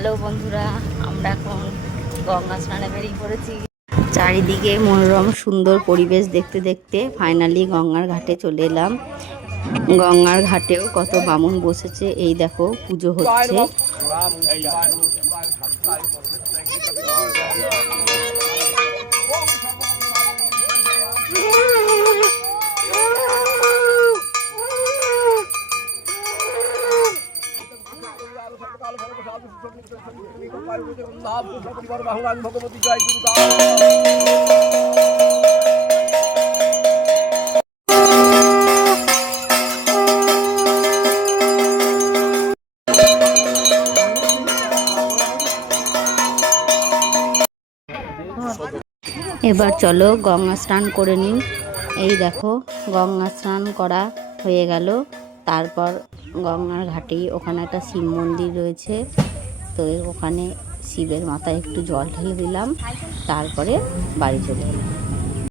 Hello বন্ধুরা, আমরা এখন গঙ্গা স্নানে বেরিয়ে পড়েছি। চারিদিকে মনোরম সুন্দর পরিবেশ দেখতে দেখতে ফাইনালি গঙ্গার ঘাটে চলে এলাম। গঙ্গার ঘাটেও কত বামুন বসেছে, এই দেখো পুজো হচ্ছে। এবার চলো গঙ্গা স্নান করে নিই। এই দেখো গঙ্গা স্নান করা হয়ে গেল। তারপর গঙ্গার ঘাটেই ওখানে একটা শিব মন্দির রয়েছে, তো ওখানে শিবের মাথায় একটু জল ঢেলে দিলাম, তারপরে বাড়ি চলে এলাম।